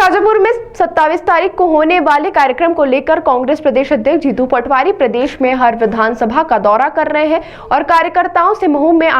शाजापुर में 27 तारीख को होने वाले कार्यक्रम को लेकर कांग्रेस प्रदेश अध्यक्ष जीतू पटवारी प्रदेश में हर विधानसभा का दौरा कर रहे हैं और कार्यकर्ताओं से महू में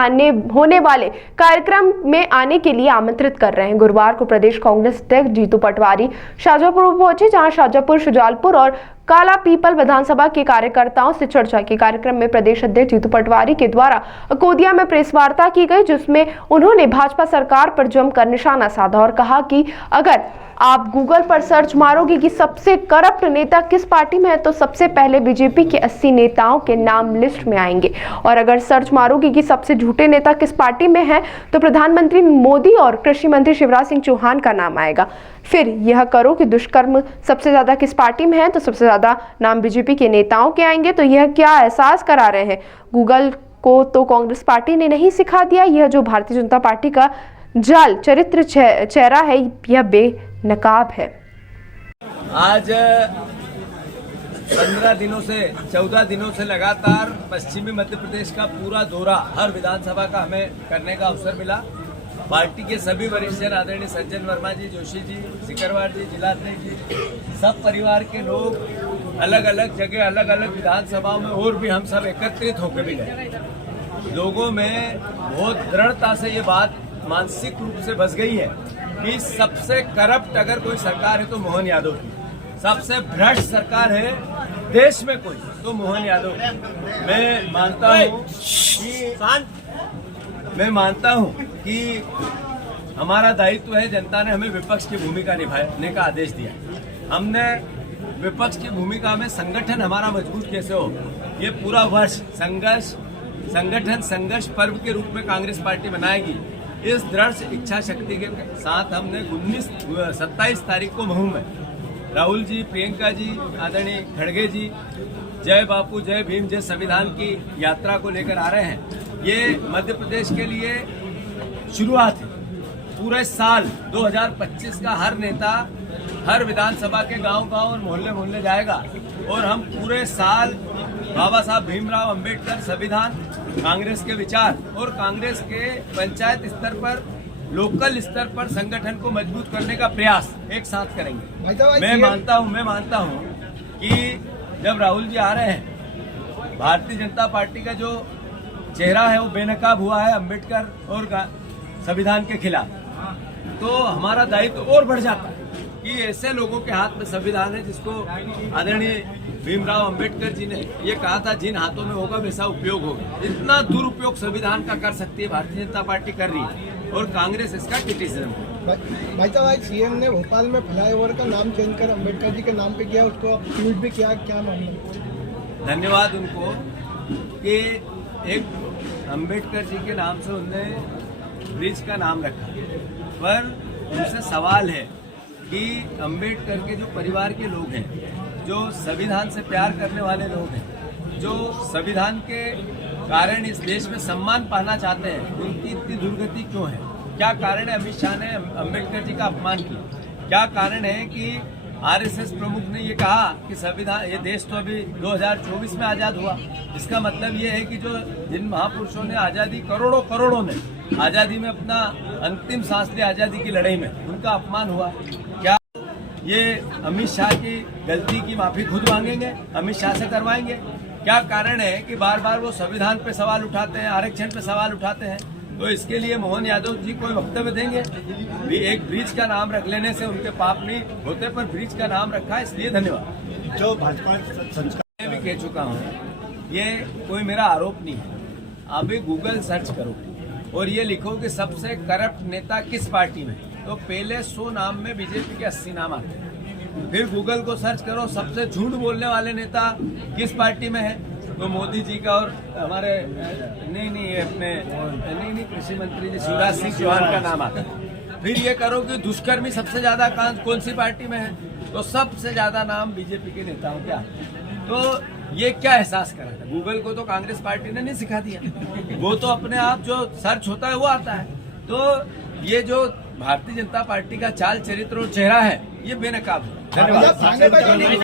होने वाले कार्यक्रम में आने के लिए आमंत्रित कर रहे हैं। गुरुवार को प्रदेश कांग्रेस अध्यक्ष जीतू पटवारी शाजापुर पहुंचे, जहां शाजापुर, शुजालपुर और काला पीपल विधानसभा के कार्यकर्ताओं से चर्चा की। कार्यक्रम में प्रदेश अध्यक्ष जीतू पटवारी के द्वारा अकोदिया में प्रेस वार्ता की गई, जिसमें उन्होंने भाजपा सरकार पर जमकर निशाना साधा और कहा कि अगर आप गूगल पर सर्च मारोगे कि सबसे करप्ट नेता किस पार्टी में है तो सबसे पहले बीजेपी के 80 नेताओं के नाम लिस्ट में आएंगे, और अगर सर्च मारोगे कि सबसे झूठे नेता किस पार्टी में है तो प्रधानमंत्री मोदी और कृषि मंत्री शिवराज सिंह चौहान का नाम आएगा। फिर यह करो कि दुष्कर्म सबसे ज्यादा किस पार्टी में है तो सबसे ज्यादा नाम बीजेपी के नेताओं के आएंगे। तो यह क्या एहसास करा रहे हैं? गूगल को तो कांग्रेस पार्टी ने नहीं सिखा दिया, यह जो भारतीय जनता पार्टी का जाल चरित्र चेहरा है यह बेनकाब है। आज 14 दिनों से लगातार पश्चिमी मध्य प्रदेश का पूरा दौरा हर विधानसभा का हमें करने का अवसर मिला। पार्टी के सभी वरिष्ठ जन आदरणीय सज्जन वर्मा जी, जोशी जी, सिकरवार जी, जिलाध्यक्ष जी, सब परिवार के लोग अलग अलग जगह अलग अलग विधानसभाओं में और भी हम सब एकत्रित होकर भी गए। लोगों में बहुत दृढ़ता से ये बात मानसिक रूप से बस गई है कि सबसे करप्ट अगर कोई सरकार है तो मोहन यादव की, सबसे भ्रष्ट सरकार है देश में कोई तो मोहन यादव की। मैं मानता हूं कि हमारा दायित्व है, जनता ने हमें विपक्ष की भूमिका निभाने का आदेश दिया। हमने विपक्ष की भूमिका में संगठन हमारा मजबूत कैसे हो, ये पूरा वर्ष संघर्ष पर्व के रूप में कांग्रेस पार्टी मनाएगी। इस दृढ़ इच्छा शक्ति के साथ हमने 27 तारीख को महू में राहुल जी, प्रियंका जी, आदरणीय खड़गे जी जय बापू जय भीम जय संविधान की यात्रा को लेकर आ रहे हैं। ये मध्य प्रदेश के लिए शुरुआत है। पूरे साल 2025 का हर नेता हर विधानसभा के गांव-गांव और मोहल्ले जाएगा और हम पूरे साल बाबा साहब भीमराव अंबेडकर, संविधान, कांग्रेस के विचार और कांग्रेस के पंचायत स्तर पर, लोकल स्तर पर संगठन को मजबूत करने का प्रयास एक साथ करेंगे। मैं मानता हूं कि जब राहुल जी आ रहे हैं, भारतीय जनता पार्टी का जो चेहरा है वो बेनकाब हुआ है अंबेडकर और संविधान के खिलाफ, तो हमारा दायित्व और बढ़ जाता है कि ऐसे लोगों के हाथ में संविधान है जिसको आदरणीय भीमराव अंबेडकर जी ने ये कहा था, जिन हाथों में होगा वैसा उपयोग होगा। इतना दुरुपयोग संविधान का कर सकती है भारतीय जनता पार्टी कर रही है और कांग्रेस इसका क्रिटिसिज्म है। भाई साहब, आज सीएम ने भोपाल में फ्लाईओवर का नाम चेंज कर अंबेडकर जी के नाम पे किया, उसको ट्वीट भी किया, क्या मामला? धन्यवाद उनको कि एक अंबेडकर जी के नाम से उनने ब्रिज का नाम रखा, पर उनसे सवाल है कि अंबेडकर के जो परिवार के लोग हैं, जो संविधान से प्यार करने वाले लोग हैं, जो संविधान के कारण इस देश में सम्मान पाना चाहते हैं, उनकी इतनी दुर्गति क्यों है? क्या कारण है अमित शाह ने अंबेडकर जी का अपमान किया? क्या कारण है कि आरएसएस प्रमुख ने ये कहा कि संविधान, ये देश तो अभी 2024 में आज़ाद हुआ, इसका मतलब ये है कि जो जिन महापुरुषों ने आज़ादी, करोड़ों ने आज़ादी में अपना अंतिम सांस ली आज़ादी की लड़ाई में, उनका अपमान हुआ। क्या ये अमित शाह की गलती की माफी खुद मांगेंगे, अमित शाह से करवाएंगे? क्या कारण है कि बार बार वो संविधान पे सवाल उठाते हैं, आरक्षण पे सवाल उठाते हैं? तो इसके लिए मोहन यादव जी कोई वक्तव्य देंगे? एक ब्रिज का नाम रख लेने से उनके पाप नहीं होते, पर ब्रिज का नाम रखा है, इसलिए धन्यवाद। जो भाजपा संस्कार मैं भी कह चुका हूँ, ये कोई मेरा आरोप नहीं है। आप भी गूगल सर्च करो और ये लिखो कि सबसे करप्ट नेता किस पार्टी में, तो पहले 100 नाम में बीजेपी के 80 नाम आते हैं। फिर गूगल को सर्च करो सबसे झूठ बोलने वाले नेता किस पार्टी में है, तो मोदी जी का और हमारे नहीं कृषि मंत्री जी शिवराज सिंह चौहान का नाम आता है। फिर ये करो कि दुष्कर्मी सबसे ज्यादा कौन सी पार्टी में है, तो सबसे ज्यादा नाम बीजेपी के नेताओं के आते हैं। तो ये क्या एहसास करा था? गूगल को तो कांग्रेस पार्टी ने नहीं सिखा दिया, वो तो अपने आप जो सर्च होता है वो आता है। तो ये जो भारतीय जनता पार्टी का चाल चरित्र और चेहरा है ये बेनकाब है। धन्यवाद।